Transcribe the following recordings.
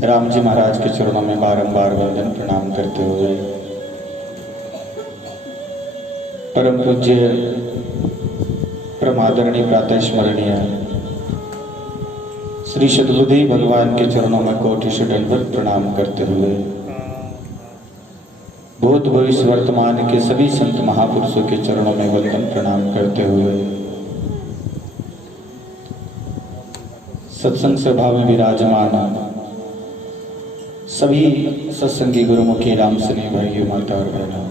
राम जी महाराज के चरणों में बारंबार वंदन प्रणाम करते हुए परम पूज्य परमादरणीय प्रातः स्मरणीय श्री सद्गुरुदेव भगवान के चरणों में कोटि दंडवत प्रणाम करते हुए भूत भविष्य वर्तमान के सभी संत महापुरुषों के चरणों में वंदन प्रणाम करते हुए सत्संग सभा में विराजमान सभी सत्संगी गुरुमुखी राम स्नेही भाइयों, माता और बहनों,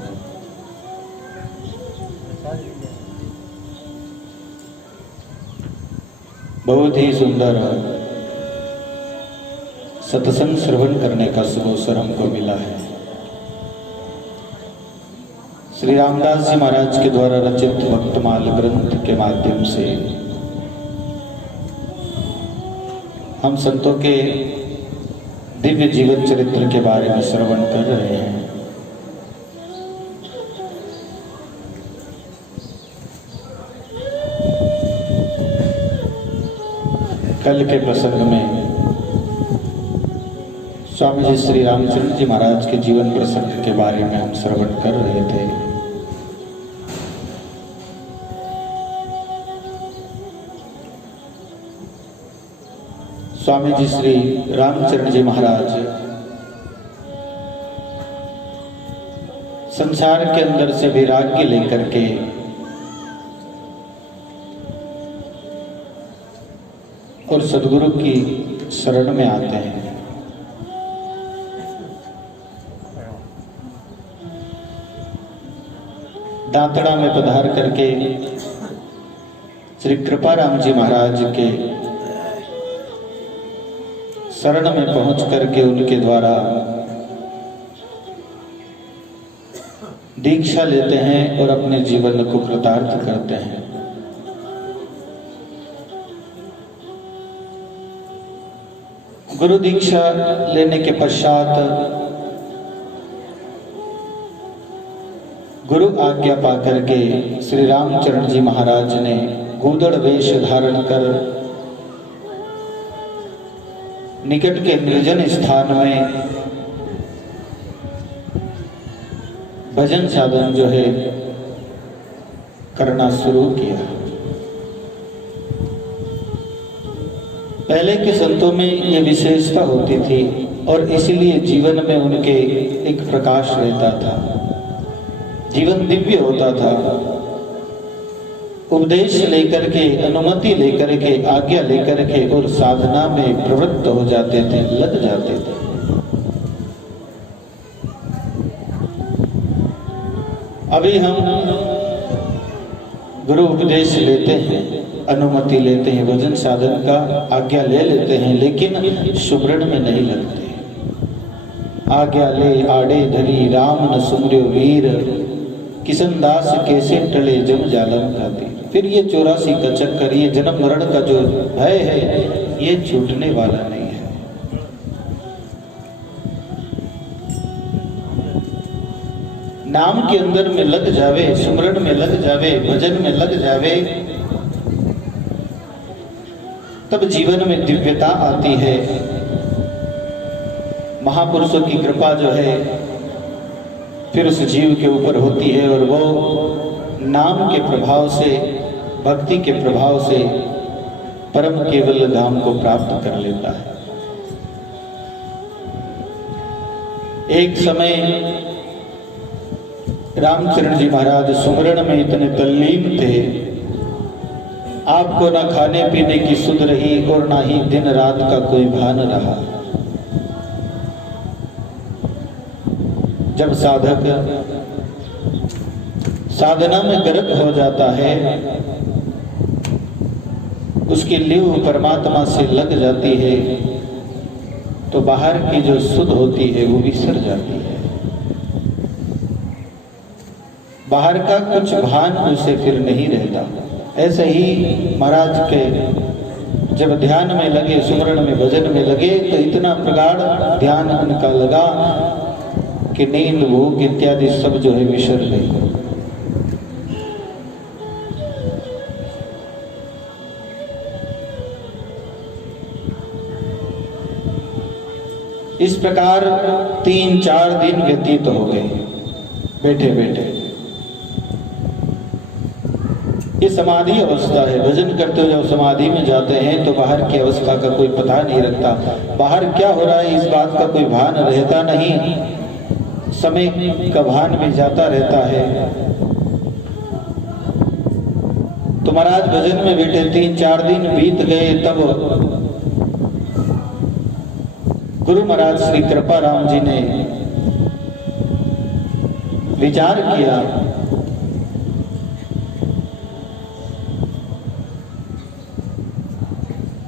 बहुत ही सुंदर सत्संग श्रवण करने का शुभ अवसर हमको मिला है। श्री रामदास जी महाराज के द्वारा रचित भक्तमाल ग्रंथ के माध्यम से हम संतों के दिव्य जीवन चरित्र के बारे में श्रवण कर रहे हैं। कल के प्रसंग में स्वामी जी श्री रामचंद्र जी महाराज के जीवन प्रसंग के बारे में हम श्रवण कर रहे थे। स्वामी जी श्री रामचंद्र जी महाराज संसार के अंदर से वैराग्य लेकर के और सद्गुरु की शरण में आते हैं। दांतड़ा में पधार करके श्री कृपाराम जी महाराज के शरण में पहुंच करके उनके द्वारा दीक्षा लेते हैं और अपने जीवन को कृतार्थ करते हैं। गुरु दीक्षा लेने के पश्चात गुरु आज्ञा पाकर के श्री रामचरण जी महाराज ने गूदड़ वेश धारण कर निकट के निर्जन स्थान में भजन साधन जो है करना शुरू किया। पहले के संतों में ये विशेषता होती थी और इसीलिए जीवन में उनके एक प्रकाश रहता था, जीवन दिव्य होता था। उपदेश लेकर के, अनुमति लेकर के, आज्ञा लेकर के और साधना में प्रवृत्त हो जाते थे, लग जाते थे। अभी हम गुरु उपदेश लेते हैं, अनुमति लेते हैं, भजन साधन का आज्ञा ले लेते हैं, लेकिन सुमरण में नहीं लगते। आज्ञा ले आड़े धरी राम न सुमर्यो वीर, किशन दास कैसे टले जम जालम खाती। फिर ये 84 का चक्कर, ये जन्म मरण का जो भय है, ये छूटने वाला नहीं है। नाम के अंदर में लग जावे, सुमरण में लग जावे, भजन में लग जावे, तब जीवन में दिव्यता आती है। महापुरुषों की कृपा जो है फिर उस जीव के ऊपर होती है और वो नाम के प्रभाव से, भक्ति के प्रभाव से परम केवल धाम को प्राप्त कर लेता है। एक समय रामचरण जी महाराज सुमरण में इतने तल्लीन थे, आपको ना खाने पीने की सुध रही और ना ही दिन रात का कोई भान रहा। जब साधक साधना में गर्क हो जाता है, उसकी लीव परमात्मा से लग जाती है, तो बाहर की जो सुध होती है वो विसर जाती है। बाहर का कुछ भान उसे फिर नहीं रहता। ऐसे ही महाराज के जब ध्यान में लगे, सुमरण में, भजन में लगे, तो इतना प्रगाढ़ ध्यान उनका लगा कि नींद, भूख इत्यादि सब जो है विसर गई। इस प्रकार 3-4 दिन व्यतीत हो गए बैठे बैठे। ये समाधि अवस्था है। भजन करते हुए जब समाधि में जाते हैं तो बाहर की अवस्था का कोई पता नहीं रखता, बाहर क्या हो रहा है इस बात का कोई भान रहता नहीं, समय का भान भी जाता रहता है। तो महाराज भजन में बैठे 3-4 दिन बीत गए, तब गुरु महाराज श्री कृपाराम जी ने विचार किया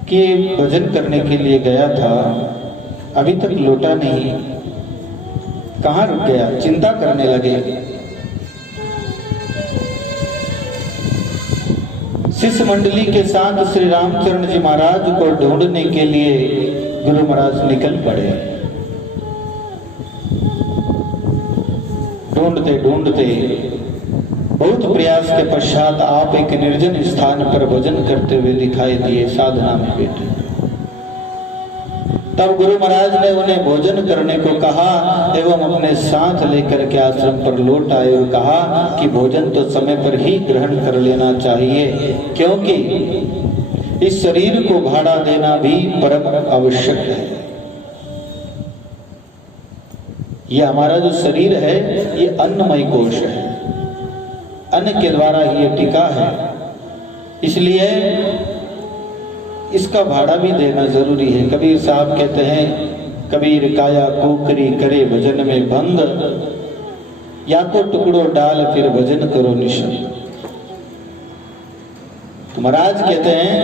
कि भजन करने के लिए गया था, अभी तक लौटा नहीं, कहाँ रुक गया। चिंता करने लगे। शिष्य मंडली के साथ श्री रामचरण जी महाराज को ढूंढने के लिए गुरु महाराज निकल पड़े। ढूंढते ढूंढते बहुत प्रयास के पश्चात आप एक निर्जन स्थान पर भजन करते हुए दिखाई दिए, साधना में बैठे। तब गुरु महाराज ने उन्हें भोजन करने को कहा एवं अपने साथ लेकर के आश्रम पर लौट आए और कहा कि भोजन तो समय पर ही ग्रहण कर लेना चाहिए, क्योंकि इस शरीर को भाड़ा देना भी परम आवश्यक है। ये हमारा जो शरीर है ये अन्नमय कोश है, अन्न के द्वारा ये टिका है, इसलिए इसका भाड़ा भी देना जरूरी है। कबीर साहब कहते हैं, कबीर काया कुकरी करे भजन में भंग, या तो टुकड़ो डाल फिर भजन करो निशंग। तो महाराज कहते हैं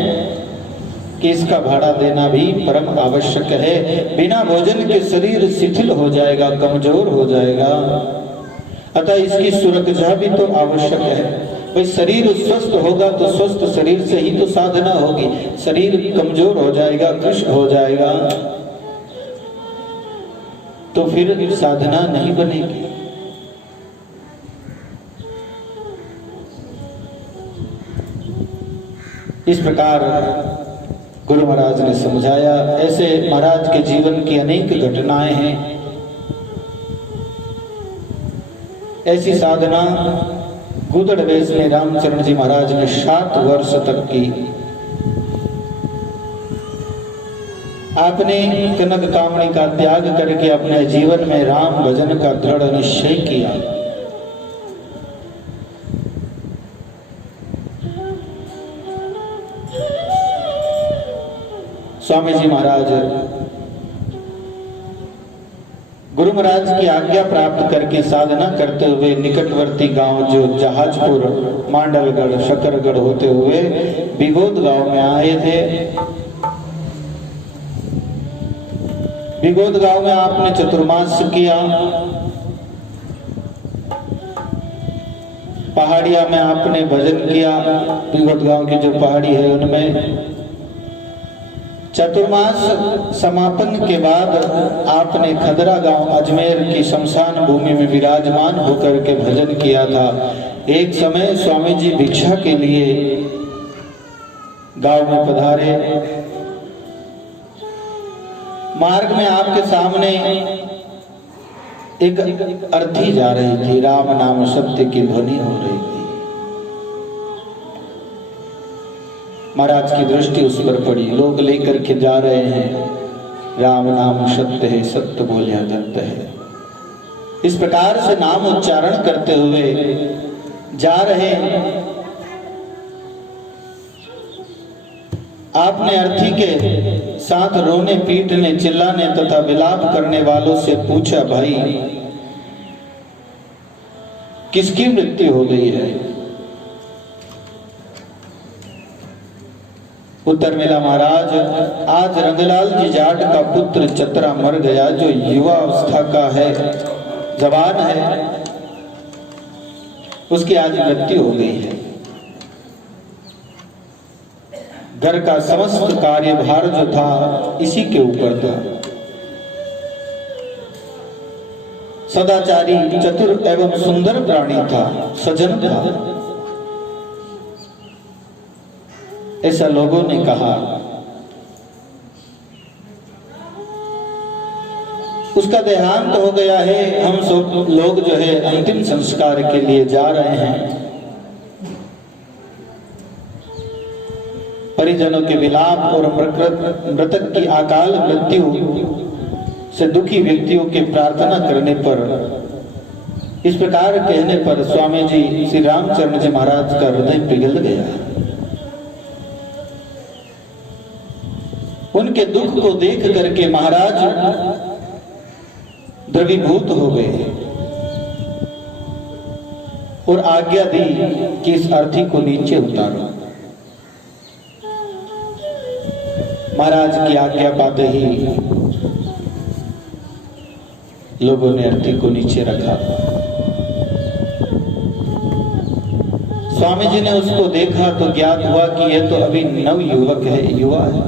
कि इसका भाड़ा देना भी परम आवश्यक है। बिना भोजन के शरीर शिथिल हो जाएगा, कमजोर हो जाएगा, अतः इसकी सुरक्षा भी तो आवश्यक है। भाई शरीर स्वस्थ होगा तो स्वस्थ शरीर से ही तो साधना होगी। शरीर कमजोर हो जाएगा, कृष्ण हो जाएगा तो फिर साधना नहीं बनेगी। इस प्रकार गुरु महाराज ने समझाया। ऐसे महाराज के जीवन की अनेक घटनाएं हैं। ऐसी साधना गुदड़ वेश में रामचरण जी महाराज ने 7 वर्ष तक की। आपने कनक कामणी का त्याग करके अपने जीवन में राम भजन का दृढ़ निश्चय किया। स्वामी जी महाराज गुरु महाराज की आज्ञा प्राप्त करके साधना करते हुए निकटवर्ती गांव जो जहाजपुर, मांडलगढ़, शकरगढ़ होते हुए बिगोद गांव में आए थे। बिगोद गांव में आपने चतुर्मास किया। पहाड़िया में आपने भजन किया। बिगोद गांव की जो पहाड़ी है उनमें चतुर्मास समापन के बाद आपने खदरा गांव अजमेर की शमशान भूमि में विराजमान होकर के भजन किया था। एक समय स्वामी जी भिक्षा के लिए गांव में पधारे। मार्ग में आपके सामने एक अर्थी जा रही थी, राम नाम सत्य की ध्वनि हो रही थी। महाराज की दृष्टि उस पर पड़ी। लोग लेकर के जा रहे हैं, राम नाम सत्य है, सत्य बोलिया दत्त है। इस प्रकार से नाम उच्चारण करते हुए जा रहे। आपने अर्थी के साथ रोने, पीटने, चिल्लाने तथा विलाप करने वालों से पूछा, भाई किसकी मृत्यु हो गई है? उत्तर मिला, महाराज आज रंगलाल जी जाट का पुत्र चतरा मर गया, जो युवा अवस्था का है, जवान है, उसकी आज मृत्यु हो गई है। घर का समस्त कार्यभार जो था इसी के ऊपर था। सदाचारी, चतुर एवं सुंदर प्राणी था, सज्जन था, ऐसा लोगों ने कहा। उसका देहांत हो गया है। हम सब लोग जो है अंतिम संस्कार के लिए जा रहे हैं। परिजनों के विलाप और मृतक की अकाल मृत्यु से दुखी व्यक्तियों के प्रार्थना करने पर, इस प्रकार कहने पर स्वामी जी श्री रामचरण जी महाराज का हृदय पिघल गया। उनके दुख को देख करके महाराज द्रवीभूत हो गए और आज्ञा दी कि इस अर्थी को नीचे उतारो। महाराज की आज्ञा पाते ही लोगों ने अर्थी को नीचे रखा। स्वामी जी ने उसको देखा तो ज्ञात हुआ कि यह तो अभी नव युवक है, युवा है,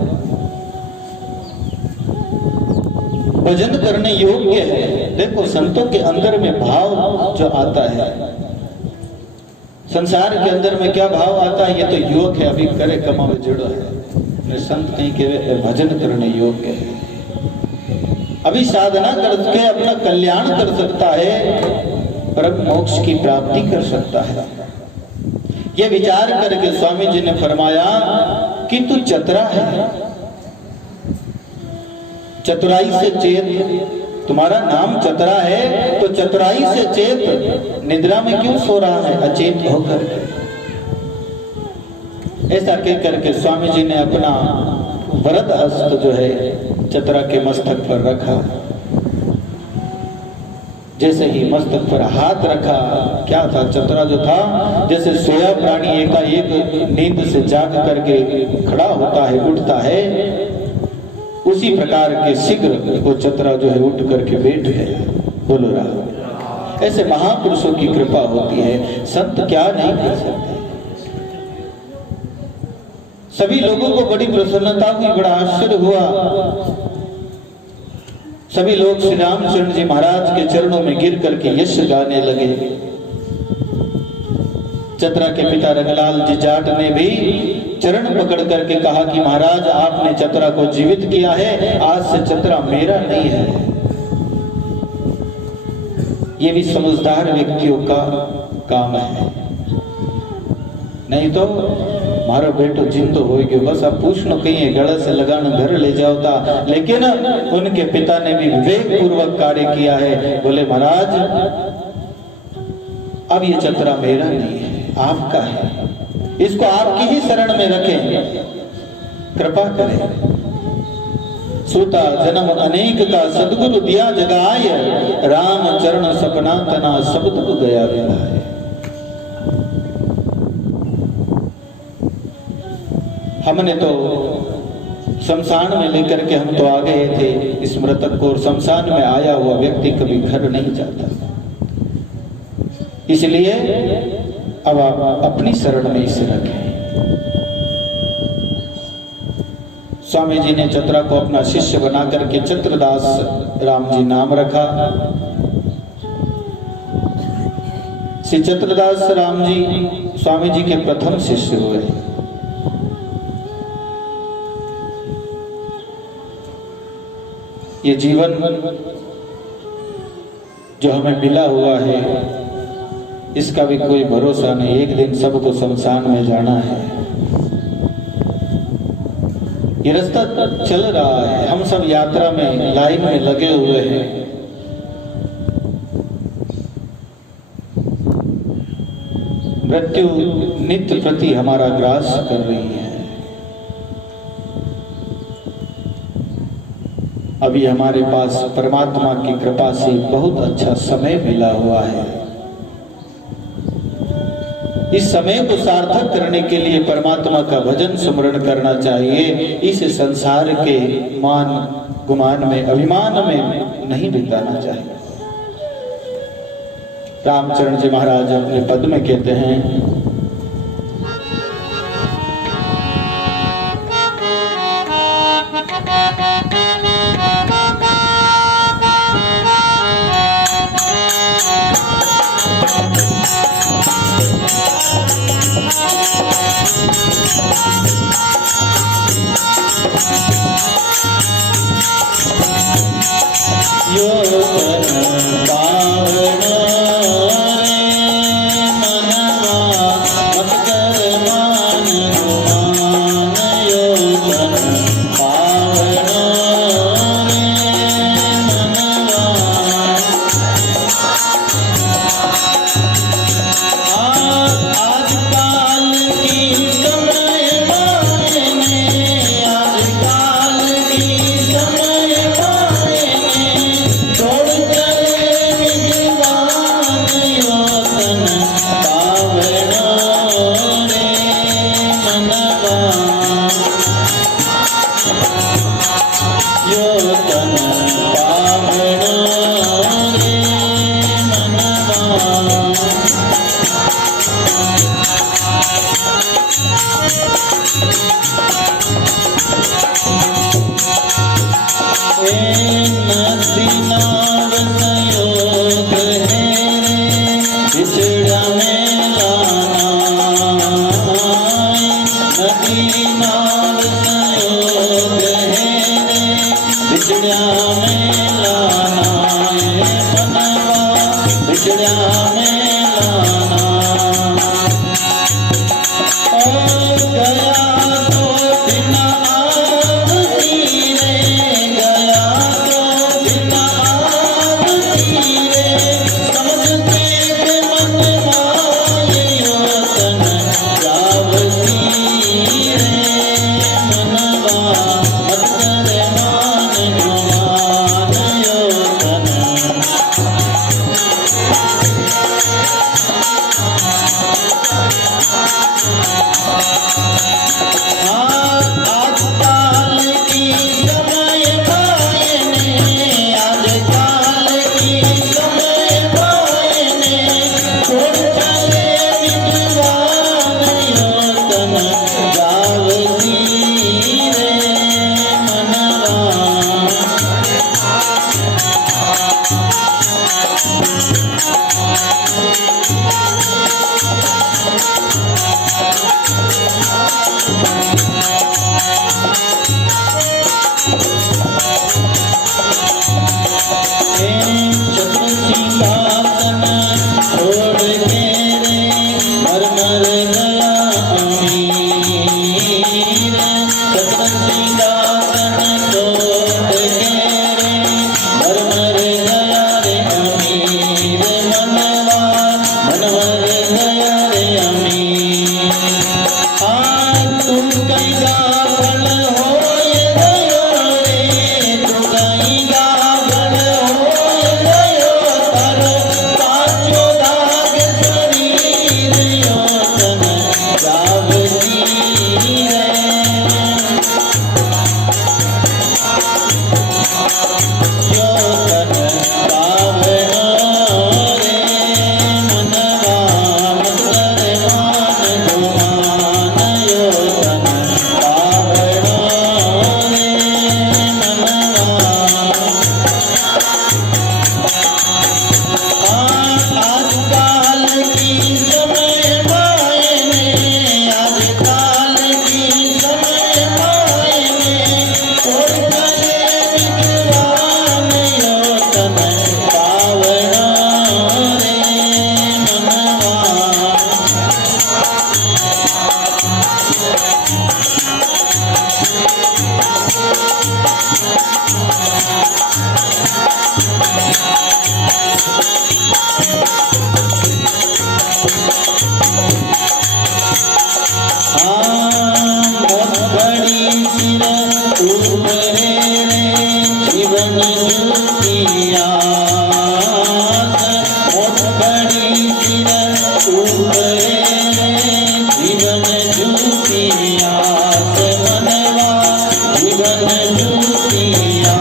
भजन करने योग्य है। देखो संतों के अंदर में भाव जो आता है, संसार के अंदर में क्या भाव आता है, ये तो युवक है, अभी करे कमावे जुड़ा है। संत कहीं के भजन करने योग्य है, अभी साधना करके अपना कल्याण कर सकता है, परम मोक्ष की प्राप्ति कर सकता है। यह विचार करके स्वामी जी ने फरमाया कि तू चतरा है, चतुराई से चेत, तुम्हारा नाम चतरा है तो चतुराई से चेत, निद्रा में क्यों सो रहा है अचेत होकर के। ऐसा कह करके स्वामी जी ने अपना वरद हस्त जो है चतरा के मस्तक पर रखा। जैसे ही मस्तक पर हाथ रखा, क्या था, चतरा जो था जैसे सोया प्राणी एकाएक नींद से जाग करके खड़ा होता है, उठता है, उसी प्रकार के शीघ्र वो चतरा जो है उठ करके बैठ गया। बोलो राम। ऐसे महापुरुषों की कृपा होती है, संत क्या नहीं कर सकते। सभी लोगों को बड़ी प्रसन्नता हुई, बड़ा आश्चर्य हुआ। सभी लोग श्री रामचंद्र जी महाराज के चरणों में गिर करके यश गाने लगे। चतरा के पिता रंगलाल जी जाट ने भी चरण पकड़ करके कहा कि महाराज आपने चतरा को जीवित किया है, आज से चतरा मेरा नहीं है। ये भी समझदार व्यक्तियों का काम है, नहीं तो मारो बेटो जिंदो हो गयो, बस अब पूछनो कहीं गला से लगाना घर ले जाओ था। लेकिन उनके पिता ने भी विवेक पूर्वक कार्य किया है। बोले महाराज अब ये चतरा मेरा नहीं है, आपका है, इसको आपकी ही शरण में रखें, कृपा करें। सूता जन्म अनेक का सदगुरु दिया जगाय, राम चरण सपना तना शब्द को गया विलाय। हमने तो शमशान में लेकर के हम तो आ गए थे इस मृतक को, और शमशान में आया हुआ व्यक्ति कभी घर नहीं जाता, इसलिए अब आप अपनी शरण में इसे रखें। स्वामी जी ने चतरा को अपना शिष्य बना करके चत्रदास राम जी नाम रखा। श्री चत्रदास राम जी स्वामी जी के प्रथम शिष्य हुए। ये जीवन जो हमें मिला हुआ है इसका भी कोई भरोसा नहीं, एक दिन सबको शमशान में जाना है। ये रास्ता चल रहा है, हम सब यात्रा में लाइन में लगे हुए हैं। मृत्यु नित्य प्रति हमारा ग्रास कर रही है। अभी हमारे पास परमात्मा की कृपा से बहुत अच्छा समय मिला हुआ है। इस समय को सार्थक करने के लिए परमात्मा का भजन सुमरण करना चाहिए। इस संसार के मान गुमान में, अभिमान में नहीं बिताना चाहिए। रामचरण जी महाराज अपने पद में कहते हैं, यो तन पावन रे मनवा मत कर मान गुमान यो तन पावन रे मनवा आजकाल की समय मायने आजकाल की समय मायने छोड़ चले विद्वान यो तन पावन रे मनवा यो तन पावन रे मनवा नदी नाव संयोग है रे बिछड़ा में लाना नदी नाव संयोग है रे बिछड़ा में लाना मनवा बिछड़ा में लाना और गया तो बिना आवती रे गया तो बिना आवती रे समझते के मन माये यो तन जावती रे मनवा मत करे मान गुमान यो तन आजकाल की समय मायने आजकाल की समय मायने छोड़ चले विद्वान यो तन जावती रे मनवा छत्र सिंहासन छोड़ के रे मर गया अमीर छत्र सिंहासन छोड़ के रे मर गया रे अमीर मनवा मनवर गया रे अमीर तुम कई गावल होय गयो रे तू कई गावल होय गयो तारो पाछो दाग शरीर यो तन जावती रे यो तन पावन रे मनवा मत करे मान गुमान यो तन पावन रे मनवा आजकाल की समय मायने आजकाल की समय मायने छोड़ चले विद्वान यो तन पावन रे मनवा बहुत बड़ी सिर ऊपरे रे जीवन जुतिया बहुत बड़ी सिर ऊपरे रे जीवन जुतिया मनवा जीवन जुतिया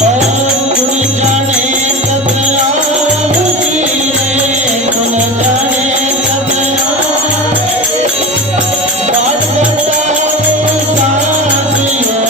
गुण जाने कब आवती रे गुण जाने कब बात बताओ साथ यो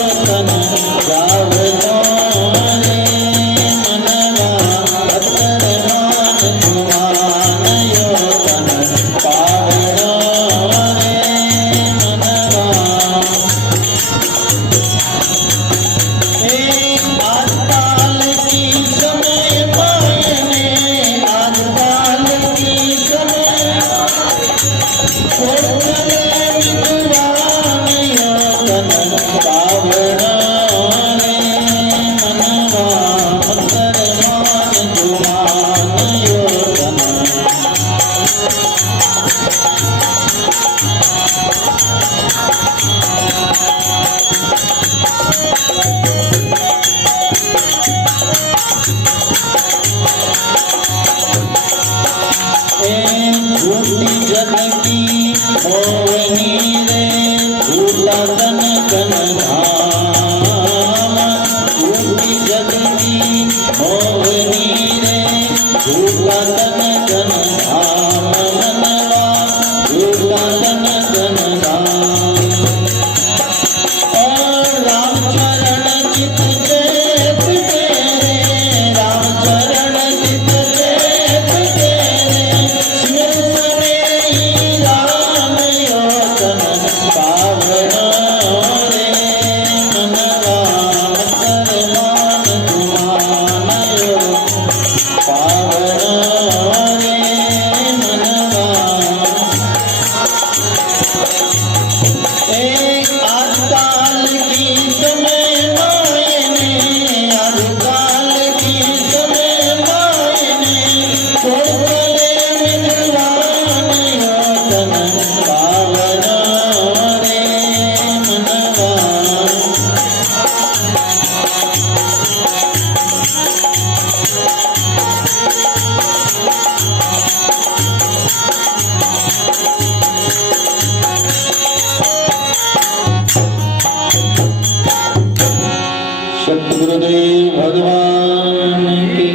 गुरुदेव भगवान की।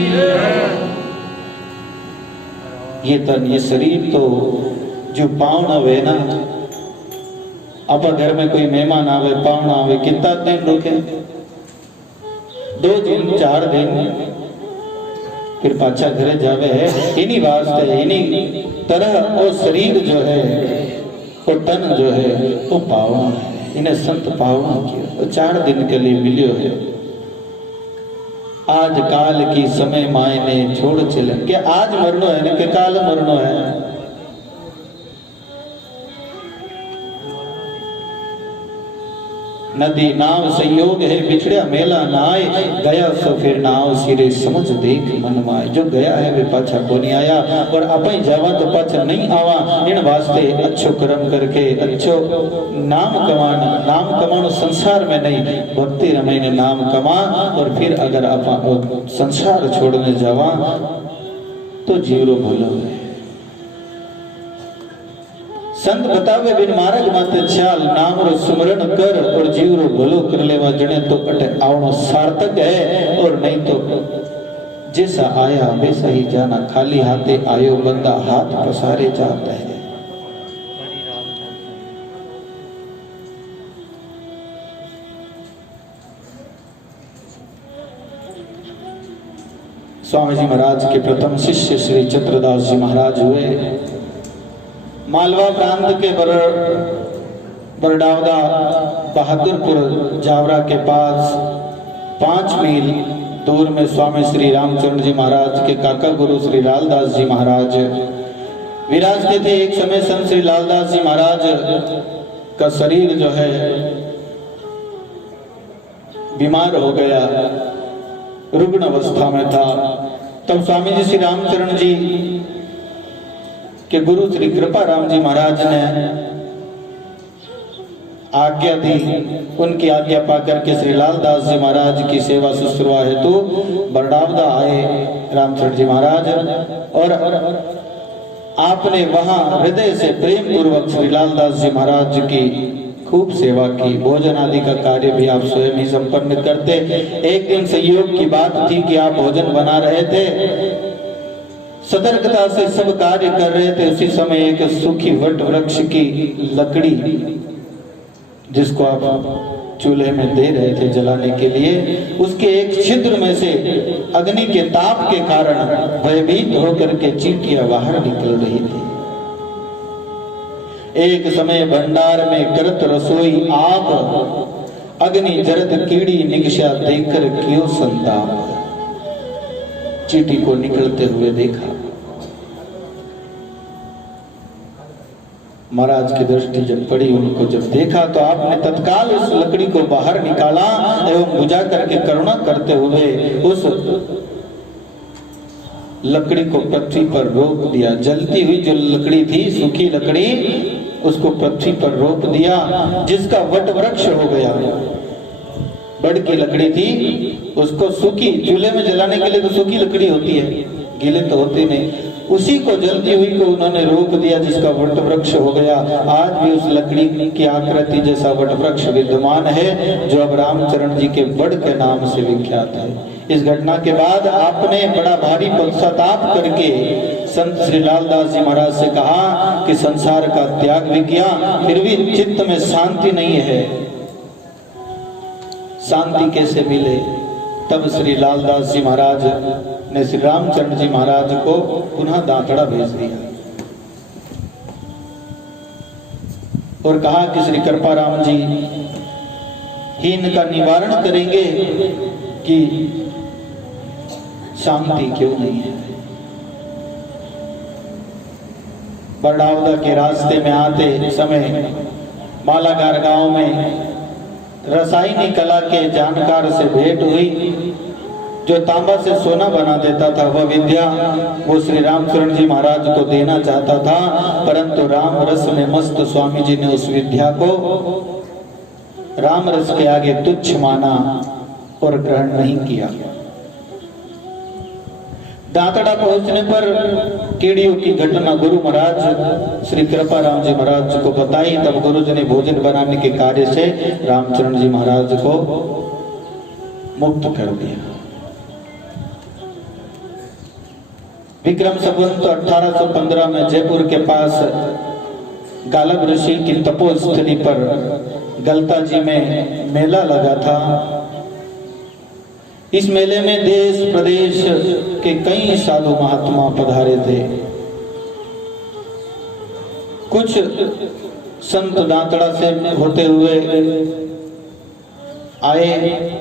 ये तन ये शरीर तो जो पावन हुए ना, अब घर में कोई मेहमान आवे पावना आवे कितना दिन रुके, 2 दिन 4 दिन फिर पाछा घरे जावे है। इन्हीं वास्ते इन्हीं तरह वो शरीर जो है वो तन जो है वो पावन है, इन्हें संत पावन किया, वो 4 दिन के लिए मिलियो है। आज काल की समय मायने छोड़ चले, कि आज मरनो है ना कि काल मरनो है। नदी नाव संयोग है बिछड़िया मेला नाय, गया सो फिर नाव सिरे समझ देख मन माय। जो गया है वे पाछा को नहीं आया, और अपई जावा तो पाछा नहीं आवा। इन वास्ते अच्छो कर्म करके अच्छो नाम कमाना, नाम कमानो संसार में नहीं, भक्ति रमैने नाम कमा। और फिर अगर आप संसार छोड़ने जावा तो जीरो भलो है। संत बतावे बिन मार्ग माते चाल, नाम रो सुमरण कर और जीव रो भलो कर लेवा। जने तो अटे आवणो सार्थक है, और नहीं तो जैसा आया वैसा ही जाना। खाली हाथे आयो बंदा हाथ पसारे जाता है। स्वामी जी महाराज के प्रथम शिष्य श्री चतुरदास जी महाराज हुए। मालवा प्रांत के बरडावदा बहादुरपुर जावरा के पास 5 मील दूर में स्वामी श्री रामचंद्र जी महाराज के काका गुरु श्री लालदास जी महाराज विराजते थे। एक समय संत श्री लालदास जी महाराज का शरीर जो है बीमार हो गया, रुग्ण अवस्था में था। तब स्वामी जी श्री रामचरण जी के गुरु श्री कृपा राम जी महाराज ने आज्ञा दी। उनकी आज्ञा पाकर के श्री लालदास जी महाराज की सेवा शुश्रूषा हेतु बरडावदा आए रामचरण जी महाराज, और आपने वहां हृदय से प्रेम पूर्वक श्री लालदास जी महाराज की खूब सेवा की। भोजन आदि का कार्य भी आप स्वयं ही संपन्न करते। एक दिन संयोग की बात थी कि आप भोजन बना रहे थे, सतर्कता से सब कार्य कर रहे थे। उसी समय एक सूखी वट वृक्ष की लकड़ी जिसको आप चूल्हे में दे रहे थे जलाने के लिए, उसके एक छिद्र में से अग्नि के ताप के कारण भयभीत होकर के चींटियां बाहर निकल रही थी। एक समय भंडार में करत रसोई आप, अग्नि जरद कीड़ी निगशा देखकर क्यों संताप। चींटी को निकलते हुए देखा। महाराज की दृष्टि जब पड़ी, उनको जब देखा तो आपने तत्काल उस लकड़ी को बाहर निकाला एवं बुझा करके करुणा करते हुए उस लकड़ी को पृथ्वी पर रोक दिया। जलती हुई जो लकड़ी थी, सूखी लकड़ी, उसको पृथ्वी पर रोक दिया, जिसका वट वृक्ष हो गया। बड़ की लकड़ी थी, उसको सूखी चूल्हे में जलाने के लिए तो सूखी लकड़ी होती है, गीले तो होते नहीं, उसी को जलती हुई को उन्होंने रोक दिया, जिसका वट वृक्ष हो गया। आज भी उस लकड़ी की आकृति जैसा वट वृक्ष विद्यमान है, जो अब रामचरण जी के बड़ के नाम से विख्यात है। इस घटना के बाद आपने बड़ा भारी पश्चाताप करके संत श्री लालदास जी महाराज से कहा कि संसार का त्याग भी किया, फिर भी चित्त में शांति नहीं है, शांति कैसे मिले। तब श्री लालदास जी महाराज ने श्री रामचंद्र जी महाराज को पुनः दांतड़ा भेज दिया और कहा कि श्री कृपा राम जी ही इनका निवारण करेंगे कि शांति क्यों नहीं है। बरडावदा के रास्ते में आते समय मालागार गांव में रसायनी कला के जानकार से भेंट हुई, जो तांबा से सोना बना देता था। वह विद्या वो श्री रामचरण जी महाराज को देना चाहता था, परंतु राम रस में मस्त स्वामी जी ने उस विद्या को राम रस के आगे तुच्छ माना और ग्रहण नहीं किया। दांतड़ा पहुंचने पर कीड़ियों की घटना गुरु महाराज श्री कृपा राम जी महाराज को बताई। तब गुरु जी ने भोजन बनाने के कार्य से रामचरण जी महाराज को मुक्त कर दिया। विक्रम संवत 1815 में जयपुर के पास गालब ऋषि की तपोस्थली पर गलता जी में मेला लगा था। इस मेले में देश प्रदेश के कई साधु महात्मा पधारे थे। कुछ संत दांतड़ा से होते हुए आए।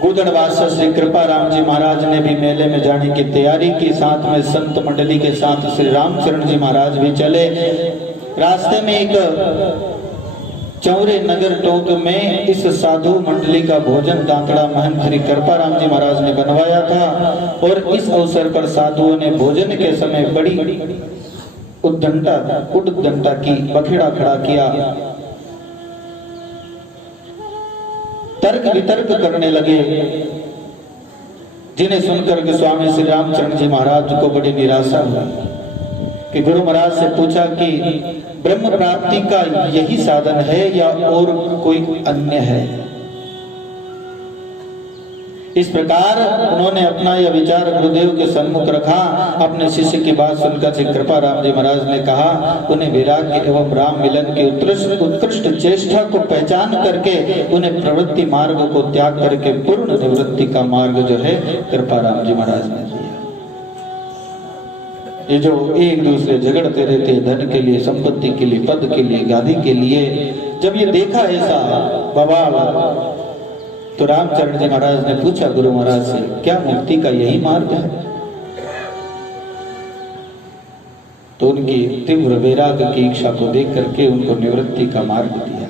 गुदड़वासा श्री कृपा राम जी महाराज ने भी मेले में जाने की तैयारी की। साथ में संत मंडली के साथ श्री रामचरण जी महाराज भी चले। रास्ते में एक चौरे नगर टोक में इस साधु मंडली का भोजन दांतड़ा महंत श्री कृपा राम जी महाराज ने बनवाया था और इस अवसर पर साधुओं ने भोजन के समय बड़ी उद्दंडता की बखेड़ा खड़ा किया। तर्क वितर्क करने लगे, जिन्हें सुनकर के स्वामी श्री रामचरण जी महाराज को बड़ी निराशा हुई कि गुरु महाराज से पूछा कि ब्रह्म प्राप्ति का यही साधन है या और कोई अन्य है। इस प्रकार उन्होंने अपना यह विचार गुरुदेव के सम्मुख रखा। अपने शिष्य की बात सुनकर श्री कृपा राम जी महाराज ने कहा, उन्हें वैराग्य एवं राम मिलन की उत्कृष्ट चेष्टा को पहचान करके उन्हें प्रवृत्ति मार्ग को त्याग करके पूर्ण निवृत्ति का मार्ग जो है कृपा राम जी महाराज ने दिया। ये जो एक दूसरे झगड़ते रहते धन के लिए, संपत्ति के लिए, पद के लिए, गादी के लिए, जब ये देखा ऐसा बवाल तो रामचरण जी महाराज ने पूछा गुरु महाराज से, क्या मुक्ति का यही मार्ग है? तो उनकी तीव्र वैराग्य की इच्छा को देख करके उनको निवृत्ति का मार्ग दिया।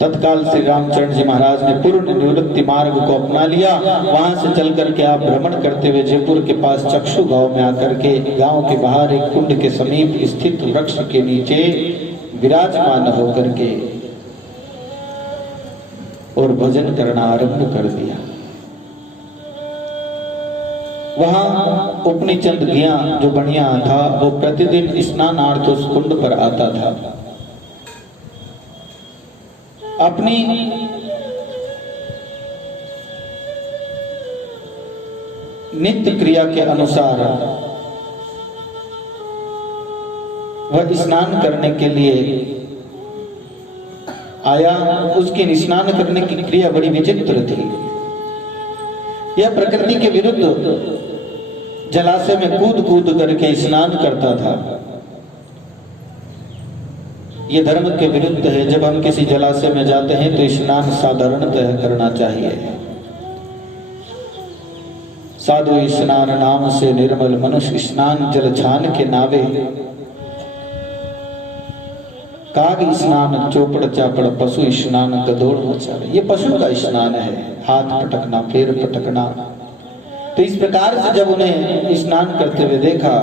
तत्काल श्री रामचरण जी महाराज ने पूर्ण निवृत्ति मार्ग को अपना लिया। वहां से चल करके आप भ्रमण करते हुए जयपुर के पास चक्षु गांव में आकर के गांव के बाहर एक कुंड के समीप स्थित वृक्ष के नीचे विराजमान होकर के और भजन करना आरंभ कर दिया। वहां उपनिचंद गया जो बढ़िया था, वो प्रतिदिन स्नानार्थ उस कुंड पर आता था। अपनी नित्य क्रिया के अनुसार वह स्नान करने के लिए आया। उसकी स्नान करने की क्रिया बड़ी विचित्र थी। यह प्रकृति के विरुद्ध जलाशय में कूद कूद करके स्नान करता था। यह धर्म के विरुद्ध है। जब हम किसी जलाशय में जाते हैं तो स्नान साधारणतः करना चाहिए। साधु स्नान नाम से निर्मल मनुष्य स्नान जल छान के नावे। काग स्नान चौपड़ चापड़ पशु स्नान गदौड़ मचावे। ये पशु का स्नान है, हाथ पटकना, पैर पटकना। तो इस प्रकार से जब उन्हें स्नान करते हुए देखा,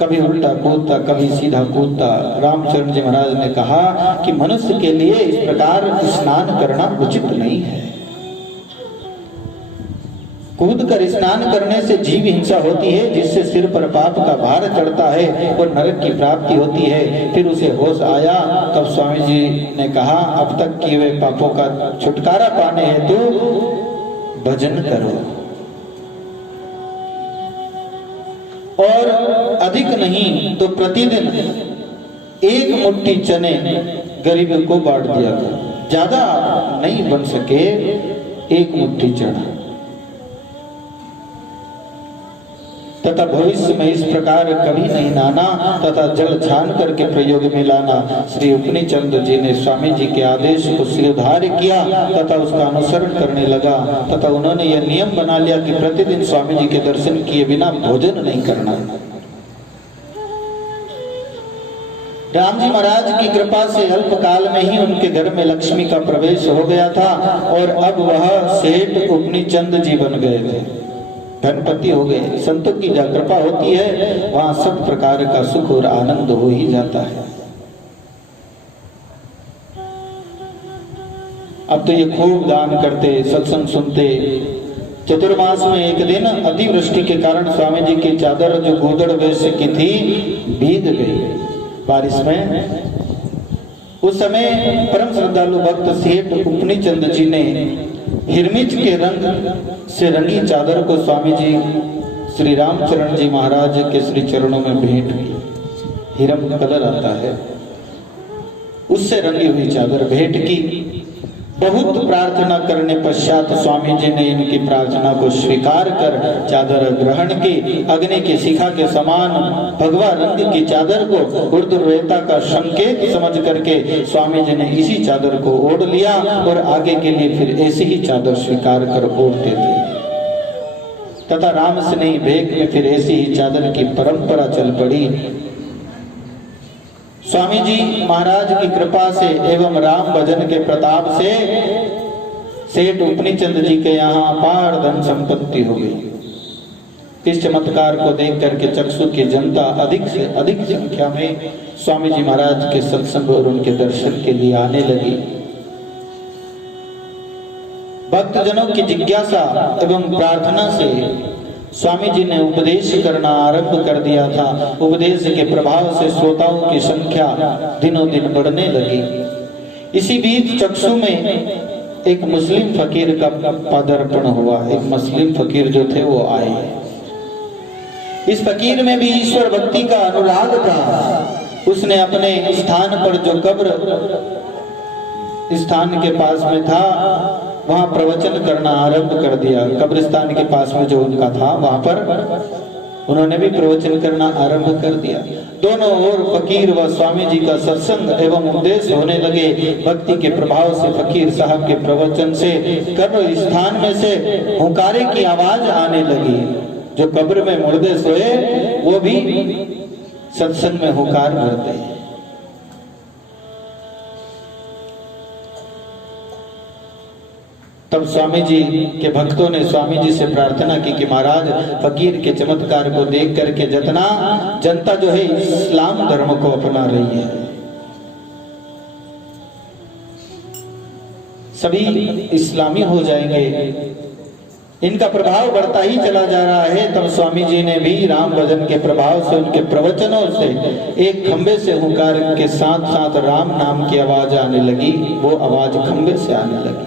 कभी उल्टा कूदता, कभी सीधा कूदता, रामचरण जी महाराज ने कहा कि मनुष्य के लिए इस प्रकार स्नान करना उचित नहीं है। कूद कर स्नान करने से जीव हिंसा होती है, जिससे सिर पर पाप का भार चढ़ता है और नरक की प्राप्ति होती है। फिर उसे होश आया, तब स्वामी जी ने कहा, अब तक किए हुए पापों का छुटकारा पाने हेतु भजन करो और अधिक नहीं तो प्रतिदिन एक मुट्ठी चने गरीब को बांट दिया करो। ज्यादा नहीं बन सके, एक मुट्ठी चना। तथा भविष्य में इस प्रकार कभी नहीं नाना तथा जल छान करके प्रयोग में लाना। श्री उपनिचंद जी ने स्वामी जी के आदेश को शिरोधार्य किया तथा उसका अनुसरण करने लगा। तथा उन्होंने यह नियम बना लिया कि प्रतिदिन स्वामी जी के दर्शन किए बिना भोजन नहीं करना। राम जी महाराज की कृपा से अल्प काल में ही उनके घर में लक्ष्मी का प्रवेश हो गया था और अब वह सेठ उपनिचंद जी बन गए थे, धनपति हो गए। संतों की जहाँ कृपा होती है वहां सब प्रकार का सुख और आनंद हो ही जाता है। अब तो ये खूब दान करते, सत्संग सुनते। चतुर्मास में एक दिन अतिवृष्टि के कारण स्वामी जी की चादर जो गोदड़ वैश्य की थी भीग गई बारिश में। उस समय परम श्रद्धालु भक्त सेठ उपनीचंद जी ने हिरमिच के रंग से रंगी चादर को स्वामी जी श्री रामचरण जी महाराज के श्री चरणों में भेंट की। हिरम कलर आता है, उससे रंगी हुई चादर भेंट की। बहुत प्रार्थना करने पश्चात स्वामी जी ने इनकी प्रार्थना को स्वीकार कर चादर ग्रहण की। अग्नि की शिखा के समान भगवा रंग की चादर को उर्ध्वरेता का संकेत समझ करके स्वामी जी ने इसी चादर को ओढ़ लिया और आगे के लिए फिर ऐसी ही चादर स्वीकार कर ओढ़ते थे तथा राम स्नेही भेक में फिर ऐसी ही चादर की परंपरा चल पड़ी। स्वामी जी महाराज की कृपा से एवं राम भजन के प्रताप से सेठ उपनीचंद जी के यहाँ अपार धन संपत्ति हो गई। इस चमत्कार को देख करके चक्षु की जनता अधिक से अधिक संख्या में स्वामी जी महाराज के सत्संग और उनके दर्शन के लिए आने लगी। भक्तजनों की जिज्ञासा एवं प्रार्थना से स्वामी जी ने उपदेश करना आरंभ कर दिया था। उपदेश के प्रभाव से श्रोताओं की संख्या दिनों दिन बढ़ने लगी। इसी बीच चक्षु में एक मुस्लिम फकीर का पदार्पण हुआ। एक मुस्लिम फकीर जो थे वो आए। इस फकीर में भी ईश्वर भक्ति का अनुराग था। उसने अपने स्थान पर जो कब्र स्थान के पास में था वहां प्रवचन करना आरंभ कर दिया। कब्रिस्तान के पास में जो उनका था वहां पर उन्होंने भी प्रवचन करना आरंभ कर दिया। दोनों ओर फकीर व स्वामी जी का सत्संग एवं उपदेश होने लगे। भक्ति के प्रभाव से फकीर साहब के प्रवचन से कब्र स्थान में से हुंकारे की आवाज आने लगी। जो कब्र में मुर्दे सोए वो भी सत्संग में हुंकार भरते हैं। तब स्वामी जी के भक्तों ने स्वामी जी से प्रार्थना की कि महाराज फकीर के चमत्कार को देख करके जितना जनता जो है इस्लाम धर्म को अपना रही है, सभी इस्लामी हो जाएंगे, इनका प्रभाव बढ़ता ही चला जा रहा है। तब स्वामी जी ने भी राम भजन के प्रभाव से उनके प्रवचनों से एक खंबे से हुंकार के साथ साथ राम नाम की आवाज आने लगी। वो आवाज खंबे से आने लगी।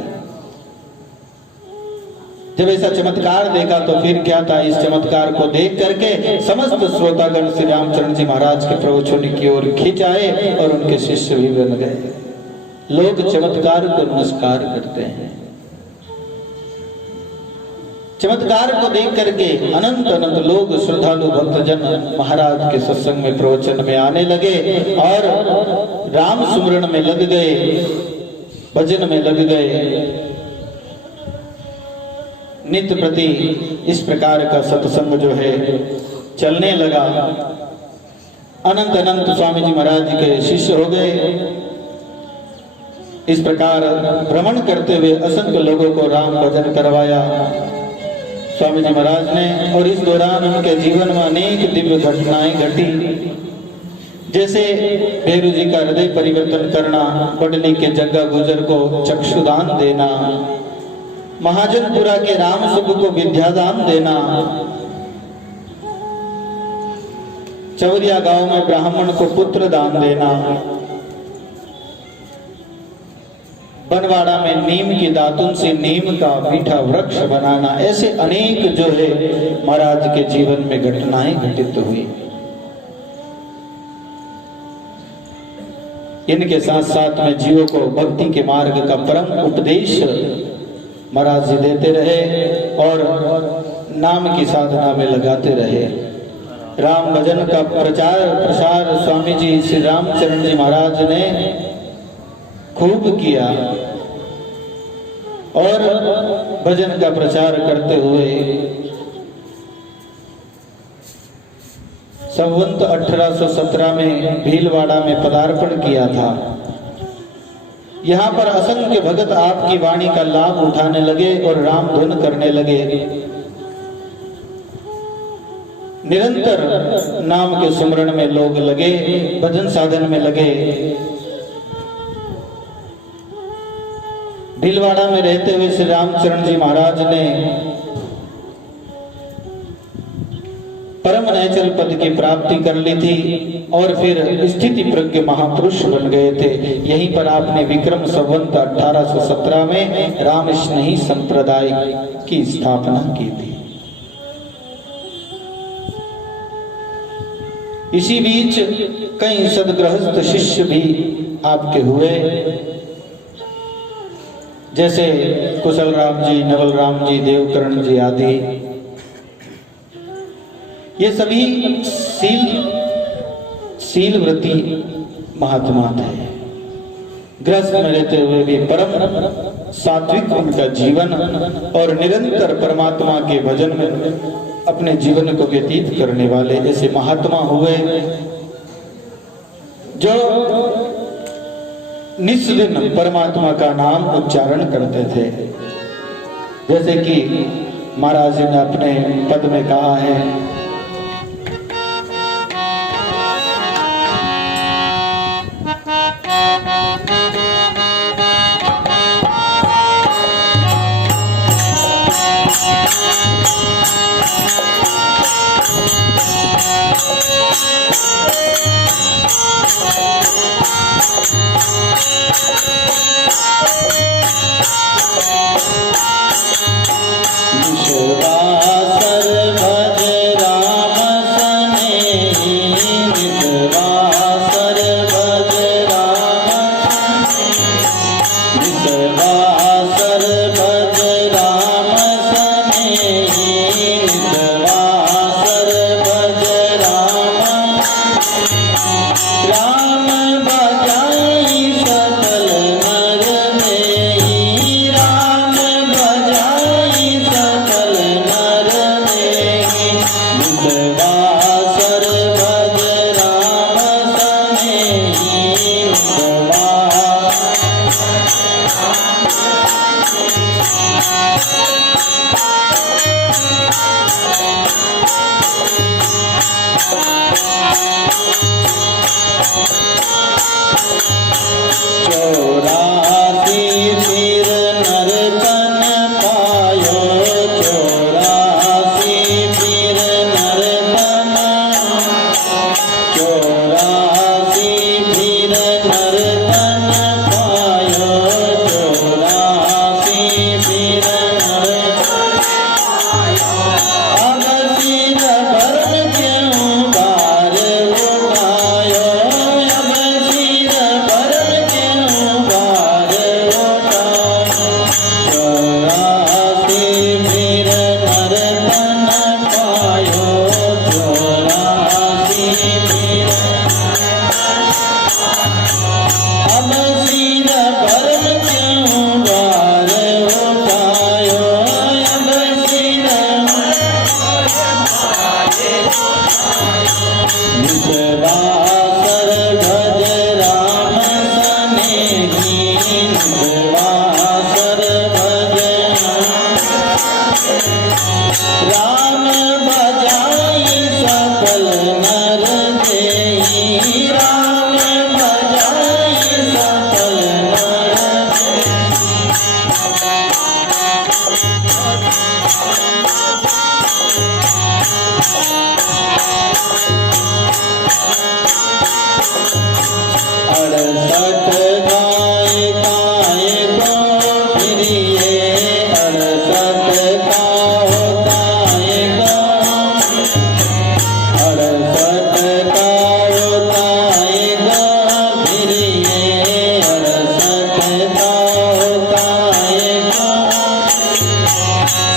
जब ऐसा चमत्कार देखा तो फिर क्या था, इस चमत्कार को देख करके समस्त श्रोतागण श्री रामचरण जी महाराज के प्रवचन की ओर खिंच आए और उनके शिष्य भी बन गए। लोग चमत्कार को नमस्कार करते हैं। चमत्कार को देख करके अनंत अनंत लोग श्रद्धालु भक्तजन महाराज के सत्संग में प्रवचन में आने लगे और राम सुमरण में लग गए, भजन में लग गए। नित्य प्रति इस प्रकार का सत्संग जो है चलने लगा। अनंत अनंत स्वामी जी महाराज के शिष्य हो गए। इस प्रकार भ्रमण करते हुए असंख्य लोगों को राम भजन करवाया स्वामी जी महाराज ने। और इस दौरान उनके जीवन में अनेक दिव्य घटनाएं घटी, जैसे भेरू जी का हृदय परिवर्तन करना, बडली के जग्गा गुजर को चक्षुदान देना, महाजनपुरा के राम सुख को विद्यादान देना, चौरिया गांव में ब्राह्मण को पुत्र दान देना, बनवाड़ा में नीम की दातुन से नीम का मीठा वृक्ष बनाना, ऐसे अनेक जो है महाराज के जीवन में घटनाएं घटित हुई। इनके साथ साथ में जीवों को भक्ति के मार्ग का परम उपदेश महाराज जी देते रहे और नाम की साधना में लगाते रहे। राम भजन का प्रचार प्रसार स्वामी जी श्री रामचरण जी महाराज ने खूब किया और भजन का प्रचार करते हुए संवत 1817 में भीलवाड़ा में पदार्पण किया था। यहाँ पर असंख्य भगत आपकी वाणी का लाभ उठाने लगे और राम धुन करने लगे। निरंतर नाम के सुमरण में लोग लगे, भजन साधन में लगे। भीलवाड़ा में रहते हुए श्री रामचरण जी महाराज ने परम नैचल पद की प्राप्ति कर ली थी और फिर स्थिति प्रज्ञ महापुरुष बन गए थे। यहीं पर आपने विक्रम संवत 1817 में रामस्नेही संप्रदाय की स्थापना की थी। इसी बीच कई सदगृहस्थ शिष्य भी आपके हुए, जैसे कुशल राम जी, नवल राम जी, देवकरण जी आदि। ये सभी शीलव्रती महात्मा थे। गृहस्थ में रहते हुए भी परम सात्विक उनका जीवन और निरंतर परमात्मा के भजन में अपने जीवन को व्यतीत करने वाले ऐसे महात्मा हुए जो निस्दिन परमात्मा का नाम उच्चारण करते थे। जैसे कि महाराज जी ने अपने पद में कहा है,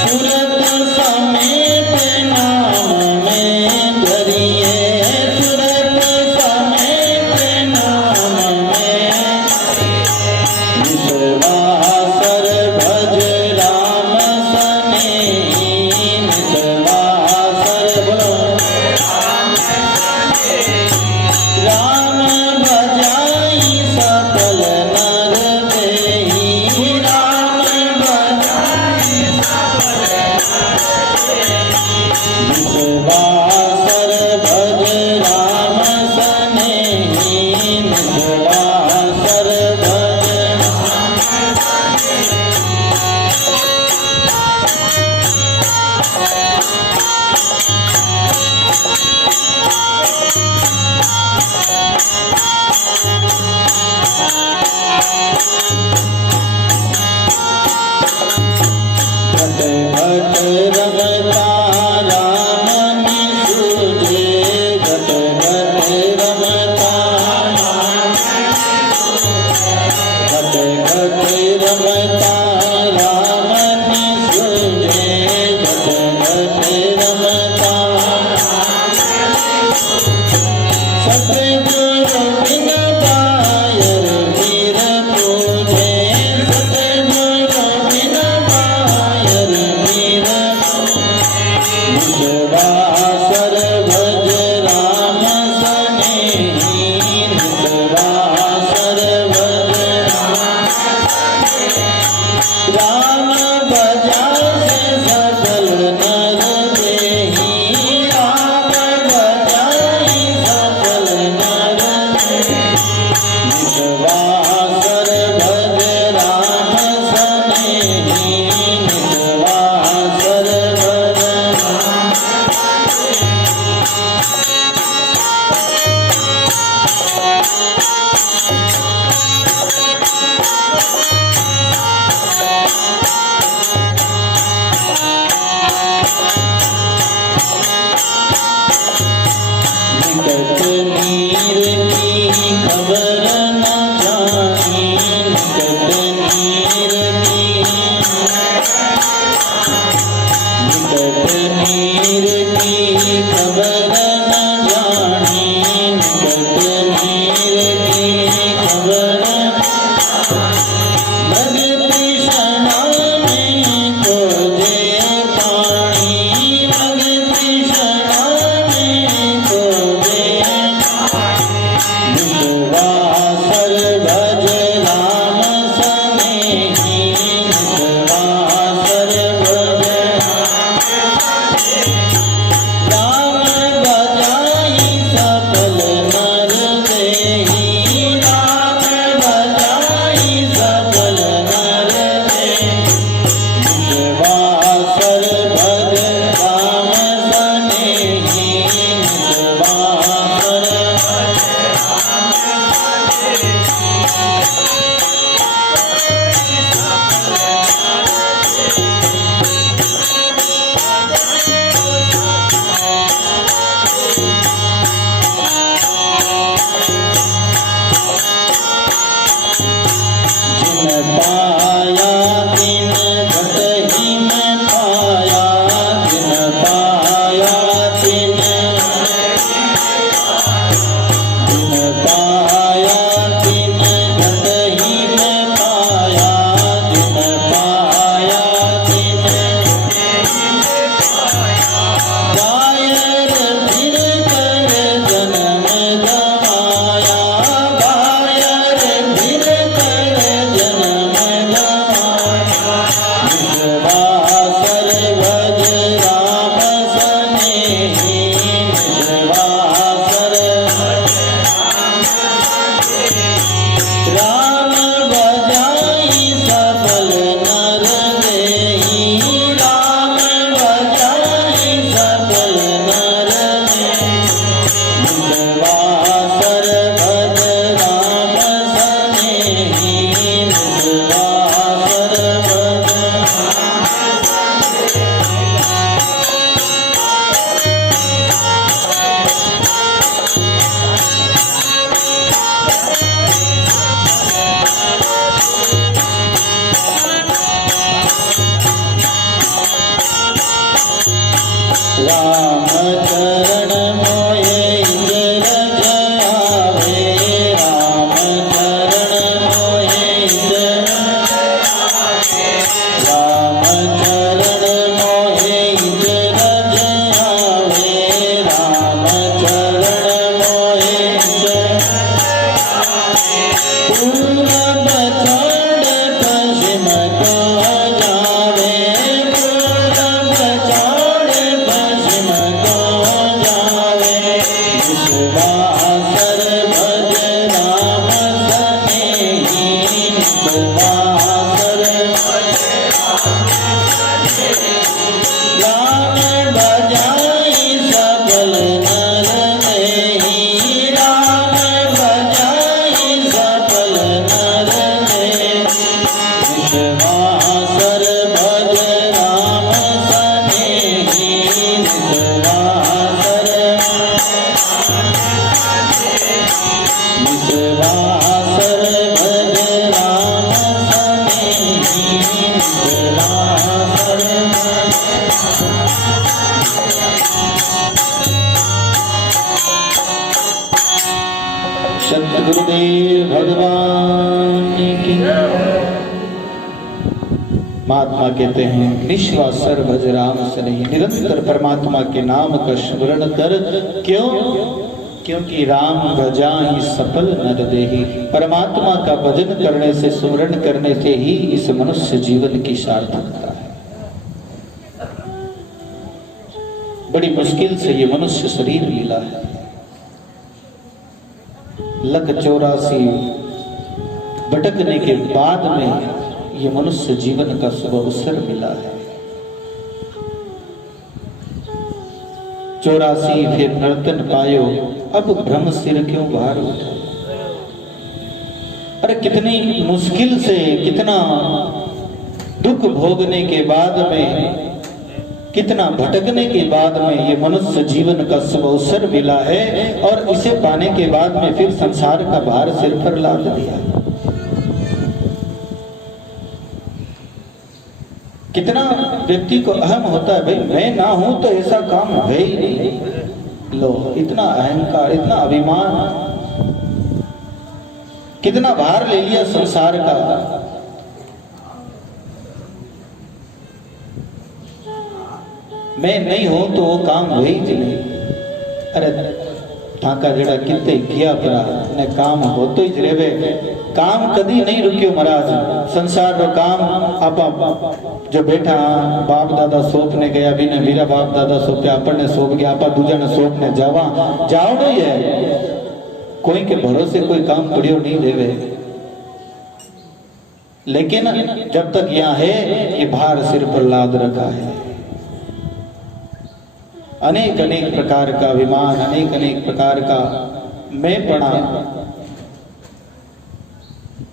सुरत समेत नाम में पाया दिन घट ही में पाया, दिन पाया दिन पाया, दिन घट ही में पाया, दिन पाया दिन बायर फिर कर जन्म गवाया, बायर फिर कर जन्म गवाया, निश्वासर भज राम सनेही, निश्वासर राम बजाई सबल नर देही, राम बजाई सबल नर देही, निश्वासर भज राम सनेही, निश्वासर भज राम चरण मोहे इतर जावे, राम चरण मोहे इतर, राम चरण मोहे इतर जावे, राम चरण मोहे इतर, पूरब छोड़ पश्चिम को जावे, पूरब छोड़ पश्चिम को जावे, निश्वासर भज राम सनेही, निश्वासर राम बजाई सबल नर देही, राम बजाई सबल नर देही, निश्वासर भज राम सनेही, निश्वासर निश्वासर भज राम सनेही, निश्वासर सद्गुरुदेव भगवान की। महात्मा कहते हैं निश्वासर भज राम सनेही, निरंतर परमात्मा के नाम का स्मरण कर। क्यों? क्योंकि राम भजाहि सफल नर देही, परमात्मा का भजन करने से, सुमरण करने से ही इस मनुष्य जीवन की सार्थकता है। बड़ी मुश्किल से ये मनुष्य शरीर मिला है, लख 84 भटकने के बाद में ये मनुष्य जीवन का शुभ अवसर मिला है। 84 फिर नर्तन पायो, अब भ्रम सिर क्यों भार उठा। अरे कितनी मुश्किल से, कितना दुख भोगने के बाद में, कितना भटकने के बाद में ये मनुष्य जीवन का शुभ अवसर मिला है, और इसे पाने के बाद में फिर संसार का भार सिर पर लाद दिया। कितना व्यक्ति को अहम होता है, भाई मैं ना हूं तो ऐसा काम है ही नहीं। लो, इतना अहंकार, इतना अभिमान, कितना भार ले लिया संसार का। मैं नहीं हूं तो वो काम हो ही नहीं। अरे ठाका जेड़ा कितने किया परा ने काम हो तो ही रेवे, काम कदी नहीं रुक्यो महाराज। संसार रो काम आपा जो बैठा बाप दादा सौंपने गया भी ने, मेरा बाप दादा सौंपे अपने सौंप गया, आपा दूजा ने सौंपने जावा जाओ नहीं है। कोई के भरोसे कोई काम पड़ियो नहीं देवे। लेकिन जब तक यहाँ है ये भार सिर पर लाद रखा है। अनेक अनेक प्रकार का अभिमान, अनेक अनेक प्रकार का मैंपना,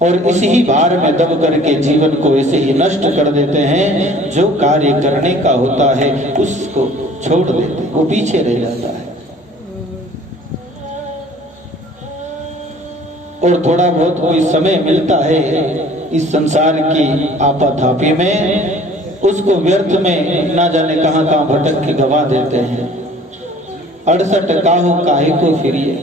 और इसी ही भार में दब करके जीवन को ऐसे ही नष्ट कर देते हैं। जो कार्य करने का होता है उसको छोड़ देते, वो पीछे रह जाता है। और थोड़ा बहुत कोई समय मिलता है इस संसार की आपाधापी में, उसको व्यर्थ में ना जाने कहां कहां भटक के गवा देते हैं। 68 काहू काहे को फिरिए,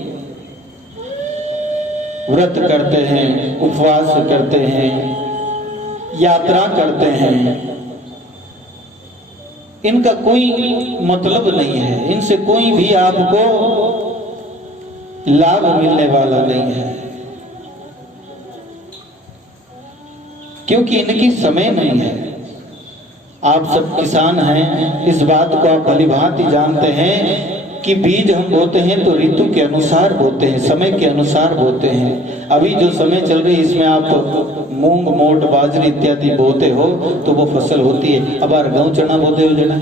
व्रत करते हैं, उपवास करते हैं, यात्रा करते हैं, इनका कोई मतलब नहीं है, इनसे कोई भी आपको लाभ मिलने वाला नहीं है, क्योंकि इनकी समय नहीं है। आप सब किसान हैं, इस बात को आप भलीभांति जानते हैं कि बीज हम बोते हैं तो ऋतु के अनुसार बोते हैं, समय के अनुसार बोते हैं। अभी जो समय चल रही है इसमें आप मूंग, मोट, बाजरी इत्यादि बोते हो तो वो फसल होती है। अब यार गेहूं चना बोते हो जना,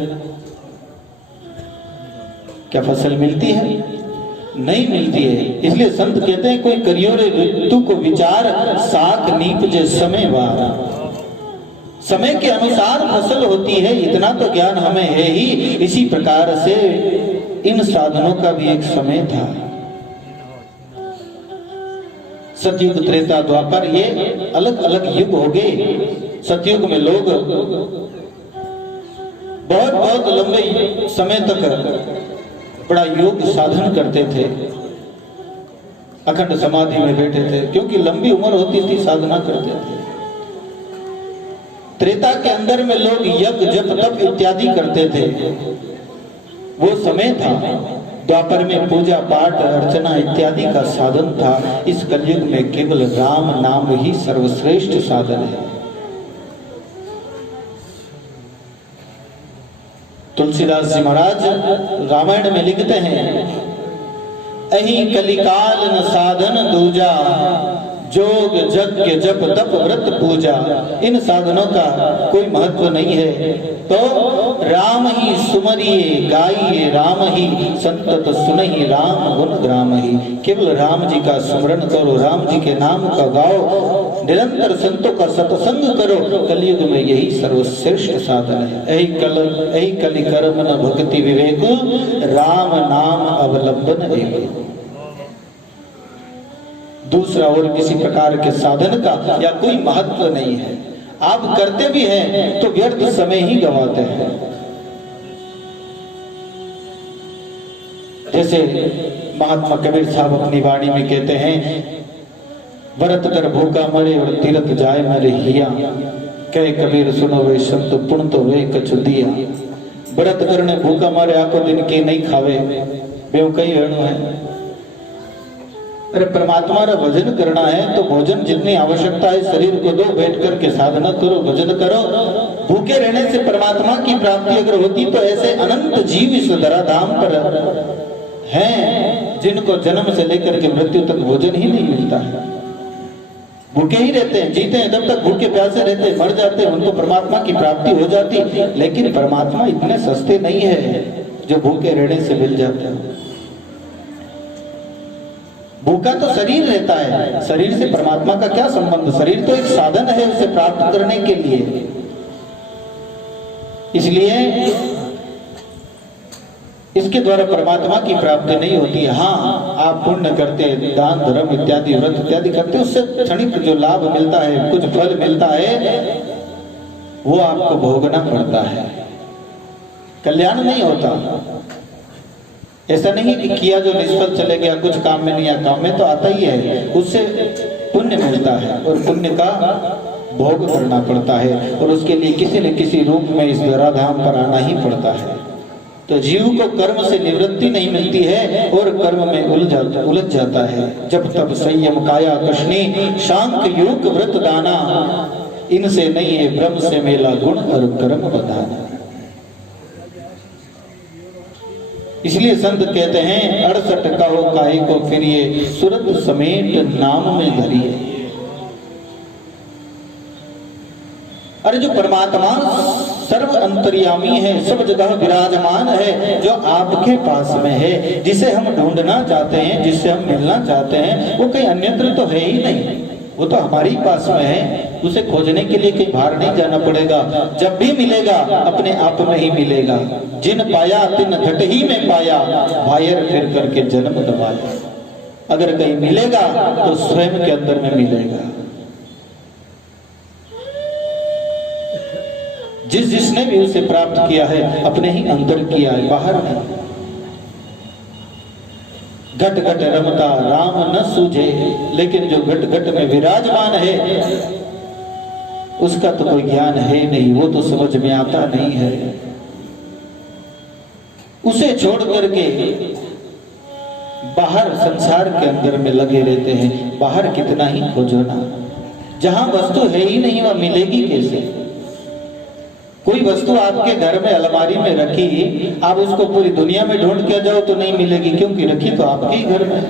क्या फसल मिलती है? नहीं मिलती है। इसलिए संत कहते हैं कोई करियो रे ऋतु को विचार, साख नीपजे समय वार। समय के अनुसार फसल होती है, इतना तो ज्ञान हमें है ही। इसी प्रकार से इन साधनों का भी एक समय था। सतयुग, त्रेता, द्वापर, ये अलग अलग युग हो गए। सतयुग में लोग बहुत बहुत लंबे समय तक बड़ा योग साधन करते थे, अखंड समाधि में बैठे थे, क्योंकि लंबी उम्र होती थी, साधना करते थे। त्रेता के अंदर में लोग यज्ञ, जप, तप इत्यादि करते थे, वो समय था। द्वापर में पूजा पाठ, अर्चना इत्यादि का साधन था। इस कलयुग में केवल राम नाम ही सर्वश्रेष्ठ साधन है। तुलसीदास जी महाराज रामायण में लिखते हैं, अहि कलिकाल न साधन दूजा, जोग यज्ञ जप तप व्रत पूजा। इन साधनों का कोई महत्व नहीं है, तो राम ही सुमरिए गाइए, राम ही संतत सुनहि, राम गुण ग्राम ही। केवल राम जी का स्मरण करो, राम जी के नाम का गाओ, निरंतर संतों का सत्संग करो। कलयुग में यही सर्वश्रेष्ठ साधन है। ऐ कलि कर्म न भक्ति विवेक, राम नाम अवलंबन एक। दूसरा और किसी प्रकार के साधन का या कोई महत्व नहीं है। आप करते भी हैं तो व्यर्थ समय ही गंवाते हैं। जैसे महात्मा कबीर साहब अपनी वाणी में कहते हैं, व्रत कर भूखा मरे और तीरथ जाए मरे हिया, कहे कबीर सुनो वे संत पुण्य तो वे कछु दिया। व्रत करने भूखा मारे आको दिन के नहीं खावे, बेव कई वेणु है। अरे परमात्मा का भजन करना है तो भोजन जितनी आवश्यकता है शरीर को दो, बैठ करके साधना करो, भजन करो। भूखे रहने से परमात्मा की प्राप्ति अगर होती तो ऐसे अनंत जीव इस धराधाम पर हैं जिनको जन्म से लेकर के मृत्यु तक भोजन ही नहीं मिलता है। भूखे ही रहते हैं, जीते हैं जब तक भूखे प्यासे रहते हैं, मर जाते हैं, उनको परमात्मा की प्राप्ति हो जाती। लेकिन परमात्मा इतने सस्ते नहीं है जो भूखे रहने से मिल जाते हैं। भूखा तो शरीर रहता है, शरीर से परमात्मा का क्या संबंध? शरीर तो एक साधन है उसे प्राप्त करने के लिए। इसलिए इसके द्वारा परमात्मा की प्राप्ति नहीं होती है। हाँ, आप पुण्य करते, दान धर्म इत्यादि, व्रत इत्यादि करते, उससे क्षणिक जो लाभ मिलता है, कुछ फल मिलता है, वो आपको भोगना पड़ता है, कल्याण नहीं होता। ऐसा नहीं कि किया जो निष्फल चले गया, कुछ काम में नहीं आया, काम में तो आता ही है, उससे पुण्य मिलता है और पुण्य का भोग करना पड़ता है और उसके लिए किसी न किसी रूप में इस धराधाम पर आना ही पड़ता है। तो जीव को कर्म से निवृत्ति नहीं मिलती है और कर्म में उलझ जाता है। जब तब संयम काया कृष्णी, शांत योग व्रत दाना, इनसे नहीं है ब्रह्म से मेला गुण और कर्म बधाना। इसलिए संत कहते हैं, 68 कहो काहे को फिरिए, सुरत समेत नाम में धरिए। अरे जो परमात्मा सर्व अंतर्यामी है, सब जगह विराजमान है, जो आपके पास में है, जिसे हम ढूंढना चाहते हैं, जिससे हम मिलना चाहते हैं, वो कहीं अन्यत्र तो है ही नहीं, वो तो हमारी पास में है। उसे खोजने के लिए कहीं बाहर नहीं जाना पड़ेगा। जब भी मिलेगा अपने आप में ही मिलेगा। जिन पाया तिन घट ही में पाया, भायर फिर करके जन्म दबाया। अगर कहीं मिलेगा तो स्वयं के अंदर में मिलेगा। जिसने भी उसे प्राप्त किया है अपने ही अंदर किया है, बाहर नहीं। घट घट रमता राम न सूझे, लेकिन जो घट घट में विराजमान है उसका तो कोई ज्ञान है नहीं, वो तो समझ में आता नहीं है। उसे छोड़ करके बाहर संसार के अंदर में लगे रहते हैं। बाहर कितना ही खोजो ना, जहां वस्तु है ही नहीं वहां मिलेगी कैसे? कोई वस्तु आपके घर में अलमारी में रखी, आप उसको पूरी दुनिया में ढूंढ के जाओ तो नहीं मिलेगी, क्योंकि रखी तो आपके ही घर में।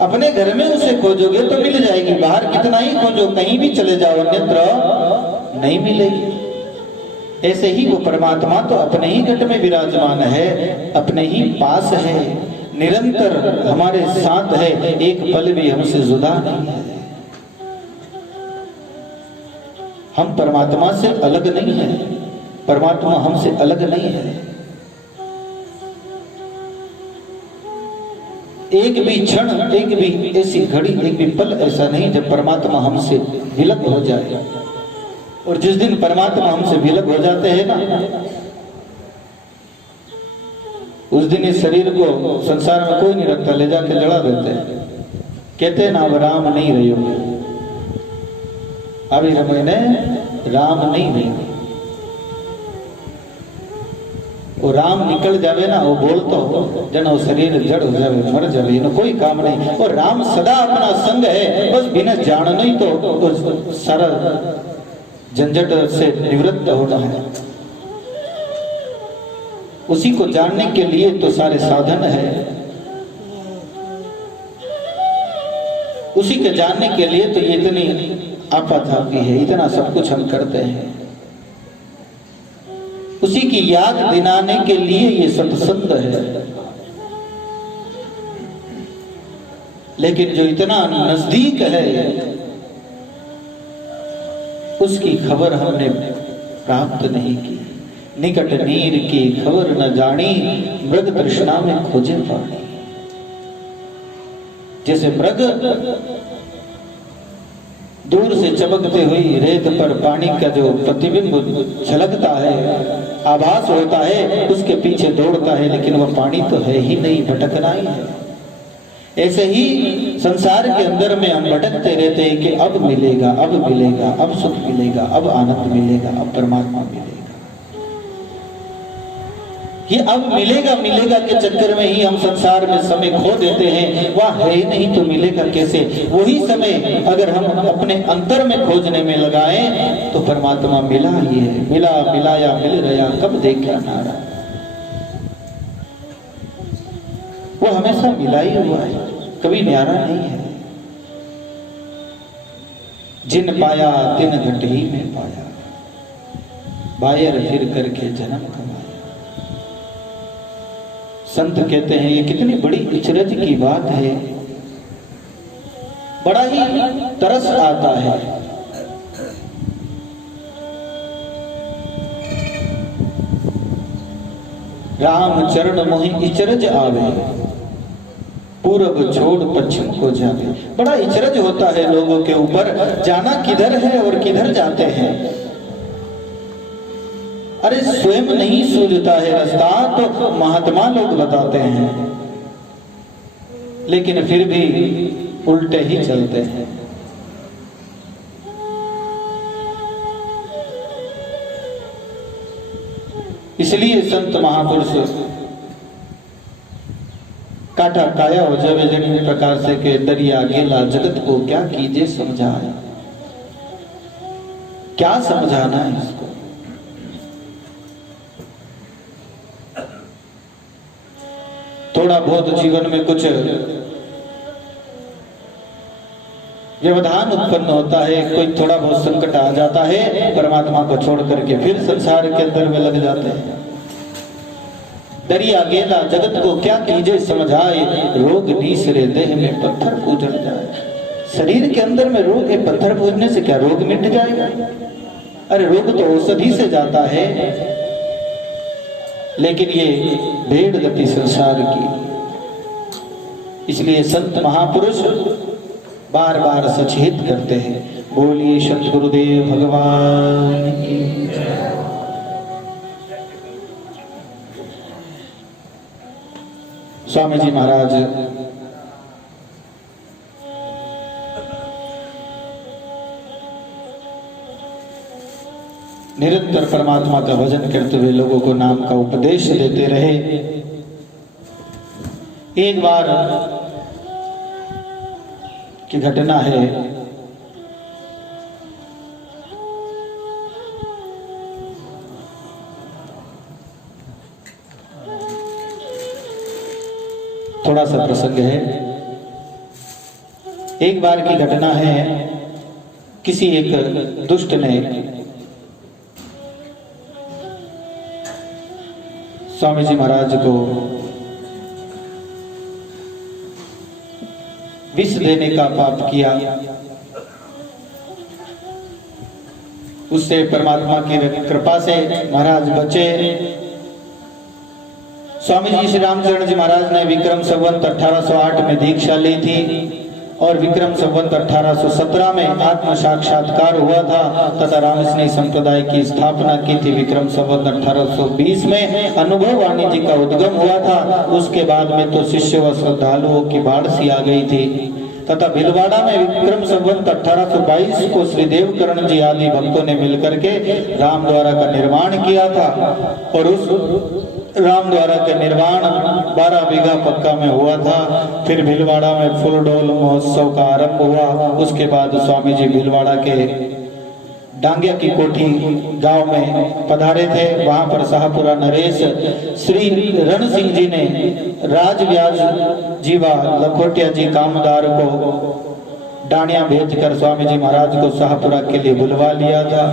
अपने घर में उसे खोजोगे तो मिल जाएगी, बाहर कितना ही खोजो, कहीं भी चले जाओ अन्यत्र नहीं मिलेगी। ऐसे ही वो परमात्मा तो अपने ही घट में विराजमान है, अपने ही पास है, निरंतर हमारे साथ है, एक पल भी हमसे जुदा नहीं है। हम परमात्मा से अलग नहीं है, परमात्मा हमसे अलग नहीं है। एक भी क्षण, एक भी ऐसी घड़ी, एक भी पल ऐसा नहीं जब परमात्मा हमसे विलग हो जाए। और जिस दिन परमात्मा हमसे विलग हो जाते हैं ना, उस दिन इस शरीर को संसार में कोई नहीं रखता, ले जाके जला देते हैं। कहते हैं ना अब राम नहीं रहे हो, अभी रमने राम नहीं रहे। वो राम निकल जावे ना, वो बोलतो जन वो शरीर जड़ हो जावे, मर जावे, इन्हें कोई काम नहीं। और राम सदा अपना संग है, बस बिना जान नहीं तो सारा झंझट से निवृत्त होना है। उसी को जानने के लिए तो सारे साधन है, उसी के जानने के लिए तो ये इतनी आपाधापी है, इतना सब कुछ हम करते हैं। उसी की याद दिलाने के लिए ये सत्संग है। लेकिन जो इतना नजदीक है उसकी खबर हमने प्राप्त नहीं की। निकट नीर की खबर न जानी, मृग तृष्णा में खोजे पानी। जैसे मृग दूर से चमकते हुई रेत पर पानी का जो प्रतिबिंब झलकता है, आभास होता है, उसके पीछे दौड़ता है, लेकिन वह पानी तो है ही नहीं, भटकना ही है। ऐसे ही संसार के अंदर में हम भटकते रहते हैं कि अब मिलेगा, अब मिलेगा, अब सुख मिलेगा, अब आनंद मिलेगा, अब परमात्मा मिलेगा। ये अब मिलेगा मिलेगा के चक्कर में ही हम संसार में समय खो देते हैं। वह है ही नहीं तो मिलेगा कैसे? वही समय अगर हम अपने अंतर में खोजने में लगाएं तो परमात्मा मिला ही है। मिला मिलाया मिल रहा, कब देखा नारा। वो हमेशा मिला ही हुआ है, कभी न्यारा नहीं है। जिन पाया तिन घट ही में पाया, बायर फिर करके जन्म कमाया। संत कहते हैं ये कितनी बड़ी अचरज की बात है, बड़ा ही तरस आता है। राम चरण मोहि इचरज आवे, पूरब छोड़ पश्चिम को जावे। बड़ा इचरज होता है लोगों के ऊपर, जाना किधर है और किधर जाते हैं। अरे स्वयं नहीं सूझता है रास्ता तो महात्मा लोग बताते हैं, लेकिन फिर भी उल्टे ही चलते हैं। इसलिए संत महापुरुष काटा काया हो जावे जिन प्रकार से के दरिया गेला जगत को क्या कीजिए समझाए। क्या समझाना है इसको? थोड़ा बहुत जीवन में कुछ व्यवधान उत्पन्न होता है, कोई थोड़ा बहुत संकट आ जाता है, परमात्मा को छोड़ करके फिर संसार के अंदर में लग जाते हैं। दरिया गेला जगत को क्या कीजिए समझाए, रोग नीसरे देह में पत्थर पूजन जाए। शरीर के अंदर में रोग है, पत्थर पूजने से क्या रोग मिट जाएगा? अरे रोग तो औषधि से जाता है। लेकिन ये भेड़ गति संसार की, इसलिए संत महापुरुष बार बार सचेत करते हैं। बोलिए सतगुरुदेव भगवान की। स्वामी जी महाराज निरंतर परमात्मा का भजन करते हुए लोगों को नाम का उपदेश देते रहे। एक बार की घटना है, थोड़ा सा प्रसंग है। एक बार की घटना है, किसी एक दुष्ट ने स्वामी जी महाराज को विष देने का पाप किया। उससे परमात्मा की कृपा से महाराज बचे। स्वामी जी श्री रामचरण जी महाराज ने विक्रम संवत 1808 में दीक्षा ली थी और विक्रम संवत 1817 में आत्म साक्षात्कार हुआ था तथा रामस्नेही संप्रदाय की स्थापना की थी। विक्रम संवत 1820 में अनुभव वाणी जी का उद्गम हुआ था। उसके बाद में तो शिष्य व श्रद्धालुओं की बाढ़ सी आ गई थी तथा भीलवाड़ा में विक्रम संवत 1822 को श्री देवकरण जी आदि भक्तों ने मिलकर के राम द्वारा का निर्माण किया था और उस राम द्वारा का निर्माण 12 बीघा पक्का में हुआ था। फिर भीलवाड़ा में फुलडोल महोत्सव का आरंभ हुआ। उसके बाद स्वामी जी भीलवाड़ा के डांगिया की कोठी गांव में पधारे थे। वहां पर शाहपुरा नरेश श्री रण सिंह जी ने राजव्याज जीवा लखोटिया जी कामदार को डाणिया भेजकर स्वामी जी महाराज को शाहपुरा के लिए बुलवा लिया था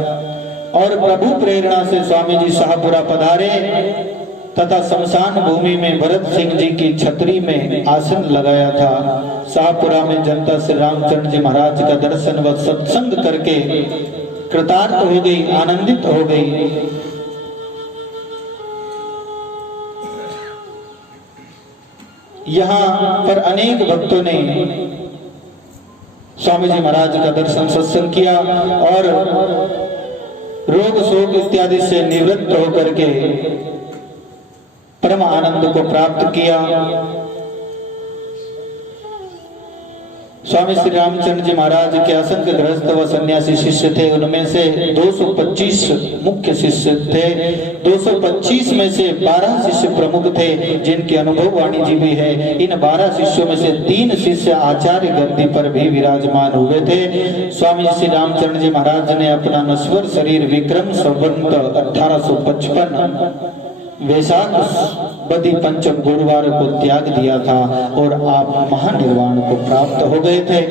और प्रभु प्रेरणा से स्वामी जी शाहपुरा पधारे तथा शमशान भूमि में भरत सिंह जी की छतरी में आसन लगाया था। शाहपुरा में जनता श्री रामचंद्र जी महाराज का दर्शन व सत्संग करके कृतार्थ हो गई, आनंदित हो गई। यहाँ पर अनेक भक्तों ने स्वामी जी महाराज का दर्शन सत्संग किया और रोग शोक इत्यादि से निवृत्त होकर के परम आनंद को प्राप्त किया। स्वामी श्री रामचंद्र जी महाराज के असंख्य गृहस्थ व सन्यासी शिष्य थे। उनमें से 225 मुख्य शिष्य थे। 225 में से 12 शिष्य प्रमुख थे जिनकी अनुभव वाणी जी भी है। इन 12 शिष्यों में से 3 शिष्य आचार्य गद्दी पर भी विराजमान हुए थे। स्वामी श्री रामचंद्र जी महाराज ने अपना नश्वर शरीर विक्रम संवत 1855 वैशाख बदी पंचम गुरुवार को त्याग दिया था और आप महानिर्वाण को प्राप्त हो गए थे।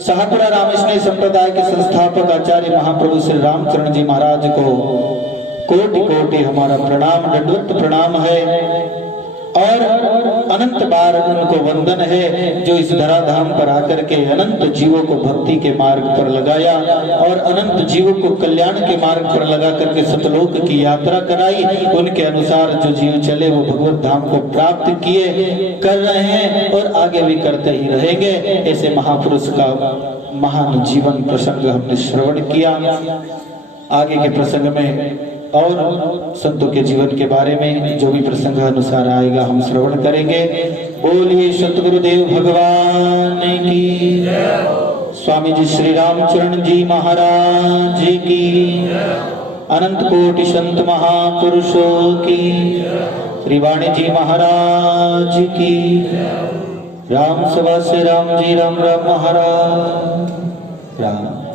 शाहपुरा रामस्नेही संप्रदाय के संस्थापक आचार्य महाप्रभु श्री रामचरण जी महाराज को कोटि कोटि हमारा प्रणाम, दंडवत प्रणाम है और अनंत बार उनको वंदन है जो इस धराधाम पर आकर के अनंत जीवों को भक्ति के मार्ग पर लगाया और अनंत जीवों को कल्याण के मार्ग पर लगा करके सतलोक की यात्रा कराई। उनके अनुसार जो जीव चले वो भगवत धाम को प्राप्त किए, कर रहे हैं और आगे भी करते ही रहेंगे। ऐसे महापुरुष का महान जीवन प्रसंग हमने श्रवण किया। आगे के प्रसंग में और संतों के जीवन के बारे में जो भी प्रसंग अनुसार आएगा हम श्रवण करेंगे। बोलिए सतगुरुदेव भगवान की, स्वामी जी श्री रामचरण जी महाराज की, अनंत कोटि संत महापुरुषों की, श्री वाणी जी महाराज की, राम सभा से राम जी राम राम महाराज राम।